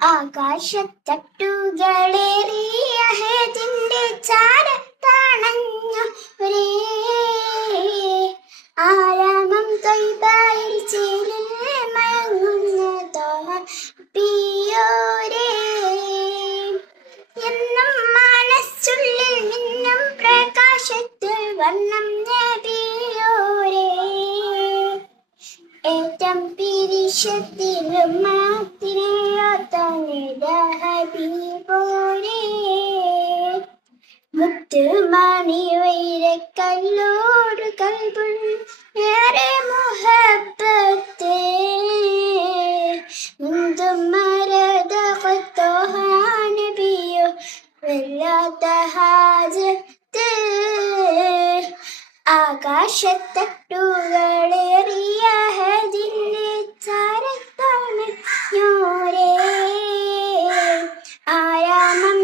ആകാശത്തട്ടുകളേറിയ ഹേതിന്റെ ചാരത്തണഞ്ഞു ഒരേ ആരാമം തൊയ്ബയിൽ ചേലിൽ മയങ്ങുന്ന തോഹ പിയോരേ എന്നും മനസ്സുള്ളിൽ മിന്നും പ്രകാശത്തിൽ വർണ്ണം നബിയോരേ ഏറ്റം പിരിശത്തിലും ഹബീബോരേ മുത്തുമണി വൈരക്കല്ലോട് കൽബുൾ ഏറെ മുഹബത്ത് മുന്തും മരദ നബിയോ വല്ലാത്ത ഹാജത്ത് ആകാശത്തട്ടുകളേറിയ ഹദിന്റെ ചാരത്തണഞ്ഞോരേ ആരാമം